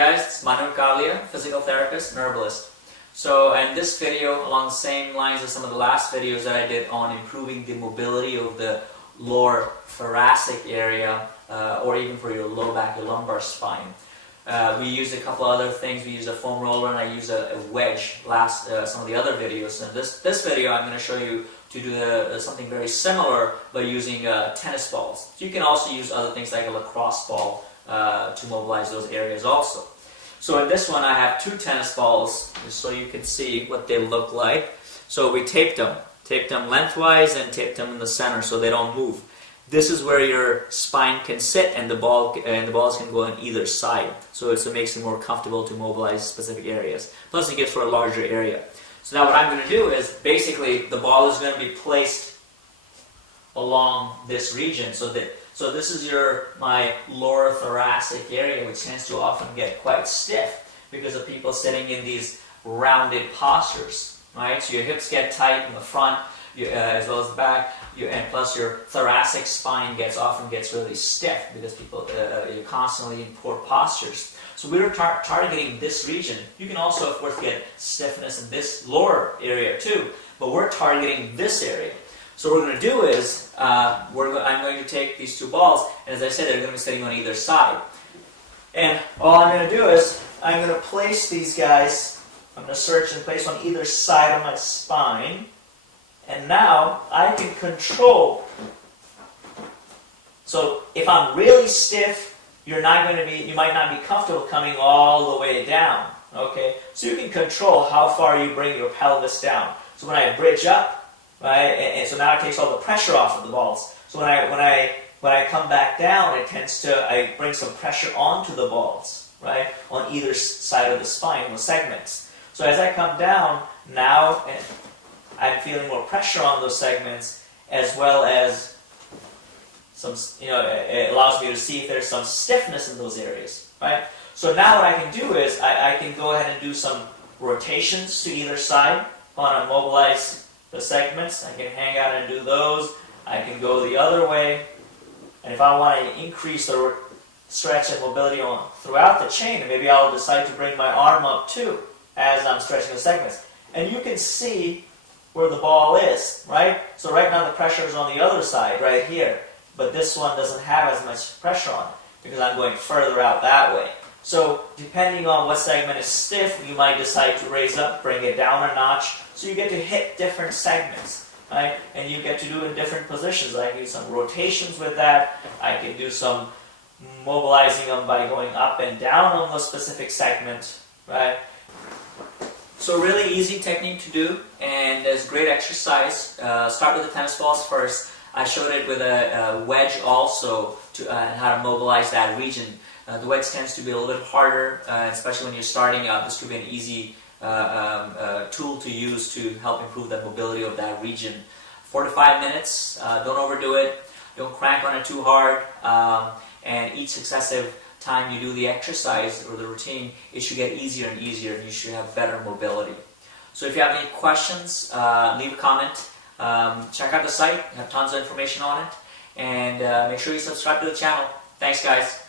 guys, it's Manu Kalia, physical therapist and herbalist. So in this video, along the same lines as some of the last videos that I did on improving the mobility of the lower thoracic area, or even for your low back, your lumbar spine. We used a couple other things. We used a foam roller and I used a wedge some of the other videos. And this video I'm going to show you to do something very similar by using tennis balls. So you can also use other things like a lacrosse ball to mobilize those areas also. So in this one I have two tennis balls just so you can see what they look like. So we taped them lengthwise and taped them in the center so they don't move. This is where your spine can sit and the balls can go on either side. So it makes it more comfortable to mobilize specific areas. Plus it gives for a larger area. So now what I'm going to do is basically the ball is going to be placed along this region. So this is my lower thoracic area, which tends to often get quite stiff because of people sitting in these rounded postures, right? So your hips get tight in the front, as well as the back, and plus your thoracic spine often gets really stiff because you're constantly in poor postures. So we're targeting this region. You can also, of course, get stiffness in this lower area too, but we're targeting this area. So what we're going to do is, I'm going to take these two balls, and as I said, they're going to be sitting on either side. And all I'm going to do is, I'm going to place these guys, I'm going to search and place on either side of my spine, and now I can control. So if I'm really stiff, you might not be comfortable coming all the way down. Okay, so you can control how far you bring your pelvis down. So when I bridge up, right, and so now it takes all the pressure off of the balls. So when I come back down, I bring some pressure onto the balls, right, on either side of the spine, the segments. So as I come down, now I'm feeling more pressure on those segments, as well as some, it allows me to see if there's some stiffness in those areas, right? So now what I can do is I can go ahead and do some rotations to either side. I want to mobilize the segments. I can hang out and do those. I can go the other way. And if I want to increase the stretch and mobility throughout the chain, maybe I'll decide to bring my arm up too as I'm stretching the segments. And you can see where the ball is, right? So right now the pressure is on the other side, right here. But this one doesn't have as much pressure on it because I'm going further out that way. So depending on what segment is stiff, you might decide to raise up, bring it down a notch. So you get to hit different segments, right? And you get to do it in different positions. I can do some rotations with that. I can do some mobilizing them by going up and down on those specific segments, right? So really easy technique to do, and there's great exercise. Start with the tennis balls first. I showed it with a wedge also, how to mobilize that region. The wedge tends to be a little bit harder, especially when you're starting out. This could be an easy tool to use to help improve the mobility of that region. 4 to 5 minutes, don't overdo it, don't crank on it too hard, and each successive time you do the exercise or the routine, it should get easier and easier, and you should have better mobility. So if you have any questions, leave a comment. Check out the site, we have tons of information on it, and make sure you subscribe to the channel. Thanks guys.